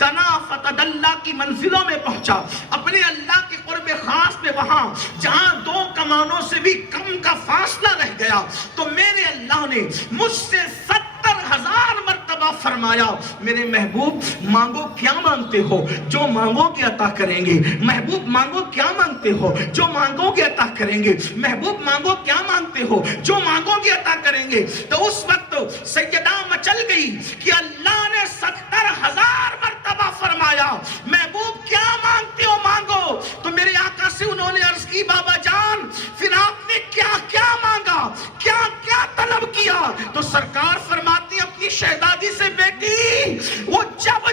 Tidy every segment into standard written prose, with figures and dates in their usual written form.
دنا فتدلّا کی منزلوں میں پہنچا، اپنے اللہ کے قرب خاص میں، وہاں جہاں 2 کمانوں سے بھی کم کا فاصلہ رہ گیا، تو میرے اللہ نے مجھ سے 70,000 مرتبہ فرمایا میرے محبوب مانگو کیا مانگتے ہو، جو مانگو گے عطا کریں گے۔ محبوب مانگو کیا مانگتے ہو، جو مانگو گے عطا کریں گے۔ محبوب مانگو کیا مانگتے ہو، جو مانگو گے عطا کریں گے۔ تو اس وقت سیدہ مچل گئی کہ اللہ نے 70,000 مرتبہ فرمایا محبوب کیا مانگتے ہو مانگو۔ تو میرے آقا سے انہوں نے عرض کی بابا جان پھر آپ نے کیا کیا مانگا، کیا کیا طلب کیا؟ تو سرکار فرماتی اپنی شہزادی سے بیٹی وہ جب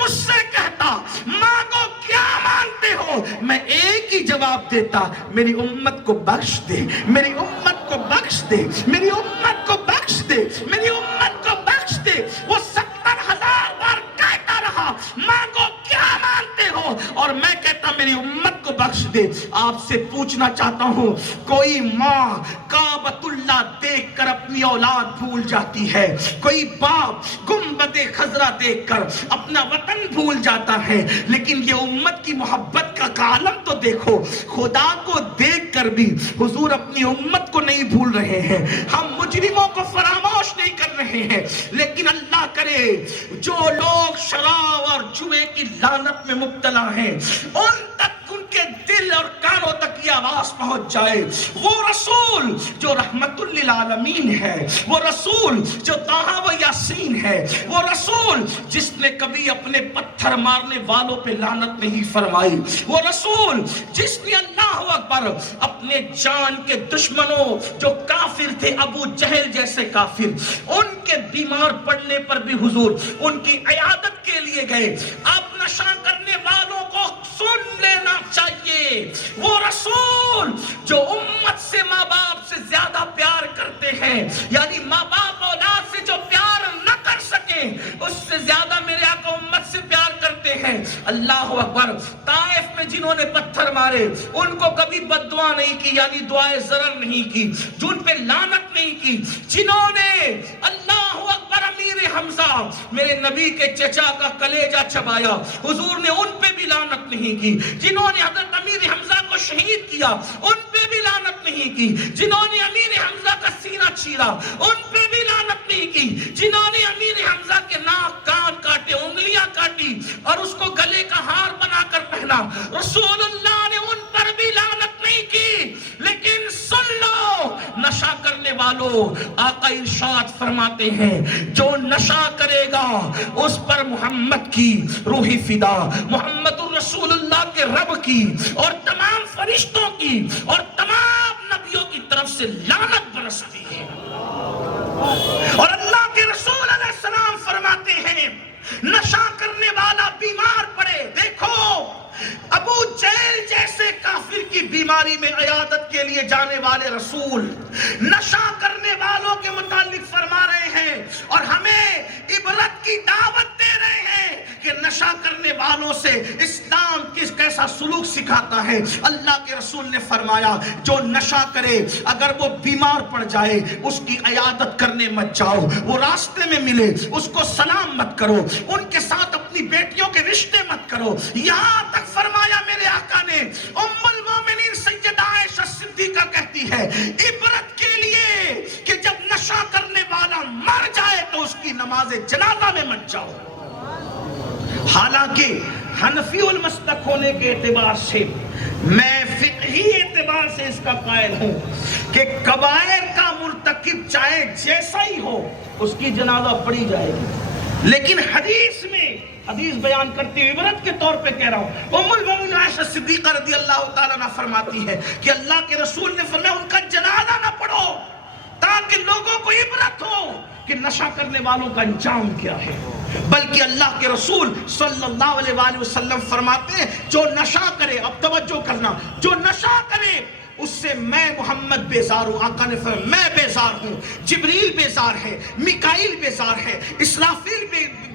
مجھ سے کہتا مانگو کیا مانگتے ہو، میں ایک ہی جواب دیتا میری امت کو بخش دے، میری امت کو بخش دے، میری امت کو بخش دے، میری امت کو بخش دے۔ وہ 70,000 بار کہتا رہا مانگو کیا مانگتے ہو، اور میں کہتا میری امت کو بخش دے۔ آپ سے پوچھنا چاہتا ہوں کوئی ماں کعبۃ اللہ دیکھ کر اپنی اولاد بھول جاتی ہے، کوئی باپ گنبد خضرا دیکھ کر اپنا وطن بھول جاتا ہے، لیکن یہ امت کی محبت کا عالم تو دیکھو، خدا کو دیکھ کر بھی حضور اپنی امت کو نہیں بھول رہے ہیں۔ ہم مجرموں کو فراموش نہیں کر رہے ہیں، لیکن اللہ کرے جو لوگ شراب اور جوے کی لعنت میں مبتلا ہیں ان تک ان کے دل اور کانوں تک یہ آواز پہنچ جائے، وہ رسول جو رحمت للعالمین ہے، وہ رسول جو طٰہٰ و یاسین ہے، وہ رسول جس نے کبھی اپنے پتھر مارنے والوں پہ لعنت نہیں فرمائی، وہ رسول جس نے اللہ اکبر اپنے جان کے دشمنوں جو کافر تھے ابو جہل جیسے کافر، ان کے بیمار پڑنے پر بھی حضور ان کی عیادت کے لیے گئے۔ اب نشہ کرنے والوں کو سن لینا چاہیے، وہ رسول جو امت سے ماں باپ سے زیادہ پیار کرتے ہیں، یعنی ماں باپ اولاد سے جو پیار نہ کر سکیں اس سے زیادہ میرے آقا امت سے پیار کرتے ہیں۔ اللہ اکبر، طائف میں جنہوں نے پتھر مارے ان کو کبھی بد دعا نہیں کی، یعنی دعائے ضرر نہیں کی، جن پہ لعنت نہیں کی، جنہوں نے اللہ اکبر امیر حمزہ میرے نبی کے چچا کا کلیجہ چبایا حضور نے ان پہ بھی لعنت نہیں کی، جنہوں نے حضرت امیر حمزہ کو شہید کیا ان پہ بھی لعنت نہیں کی، جنہوں نے امیر حمزہ کا سینہ چیرا ان پہ بھی لعنت نہیں کی، جنہوں نے امیر حمزہ کے ناک کان کاٹے انگلیاں کاٹی اور اس کو گلے کا ہار بنا کر پہنا رسول اللہ نے ان پر بھی لعنت نہیں کی۔ لیکن سن لو نشہ کرنے والوں، آقا ارشاد فرماتے ہیں جو نشہ کرے گا اس پر محمد کی روحی فدا، محمد الرسول اللہ کے رب کی اور تمام فرشتوں کی اور تمام نبیوں کی طرف سے لعنت برستی ہے۔ اور اللہ کے رسول علیہ السلام فرماتے ہیں نشہ کرنے والا بیمار پڑے، دیکھو ابو جہل جیسے کافر کی بیماری میں عیادت کے لیے جانے والے رسول نشہ کرنے والوں کے متعلق فرما رہے ہیں اور ہمیں عبرت کی دعوت دے رہے ہیں کہ نشہ کرنے والوں سے اسلام کیسا سلوک سکھاتا ہے۔ اللہ کے رسول نے فرمایا جو نشہ کرے اگر وہ بیمار پڑ جائے اس کی عیادت کرنے مت جاؤ، وہ راستے میں ملے اس کو سلام مت کرو، ان کے ساتھ اپنی بیٹیوں کے رشتے مت کرو۔ یہاں تک فرمایا میرے آقا نے، ام المومنین سیدہ عائشہ صدیقہ کہتی ہے عبرت کے لیے کہ جب نشہ کرنے والا مر جائے تو اس کی نماز جنازہ میں مت جاؤ۔ حالانکہ حنفی المسلک ہونے کے اعتبار سے میں فقہی اعتبار سے اس کا قائل ہوں کہ کبائر کا مرتکب چاہے جیسا ہی ہو اس کی جنازہ پڑھی جائے گی، لیکن حدیث بیان کرتے ہوئے عبرت کے طور پہ کہہ رہا ہوں، ام المومنین عائشہ صدیقہ رضی اللہ تعالیٰ عنہ فرماتی ہے کہ اللہ کے رسول نے فرمایا ان کا جنازہ نہ پڑھو تاکہ لوگوں کو عبرت ہو کہ نشہ کرنے والوں کا انجام کیا ہے۔ بلکہ اللہ کے رسول صلی اللہ علیہ وآلہ وسلم فرماتے ہیں جو نشہ کرے، اب توجہ کرنا، جو نشہ کرے اس سے میں محمد بیزار ہوں۔ آقا نے فرمایا میں بیزار ہوں، جبریل بیزار ہے، میکائیل بیزار ہے، اسرافیل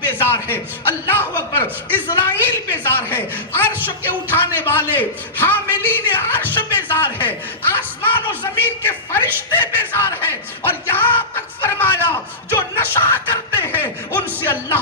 بیزار ہے، اللہ اکبر، اسرائیل بیزار ہے، عرش کے اٹھانے والے حاملین عرش بیزار ہے، آسمان و زمین کے فرشتے بیزار ہیں، اور یہاں تک فرمایا جو نشہ کرتے ہیں ان سے اللہ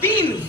3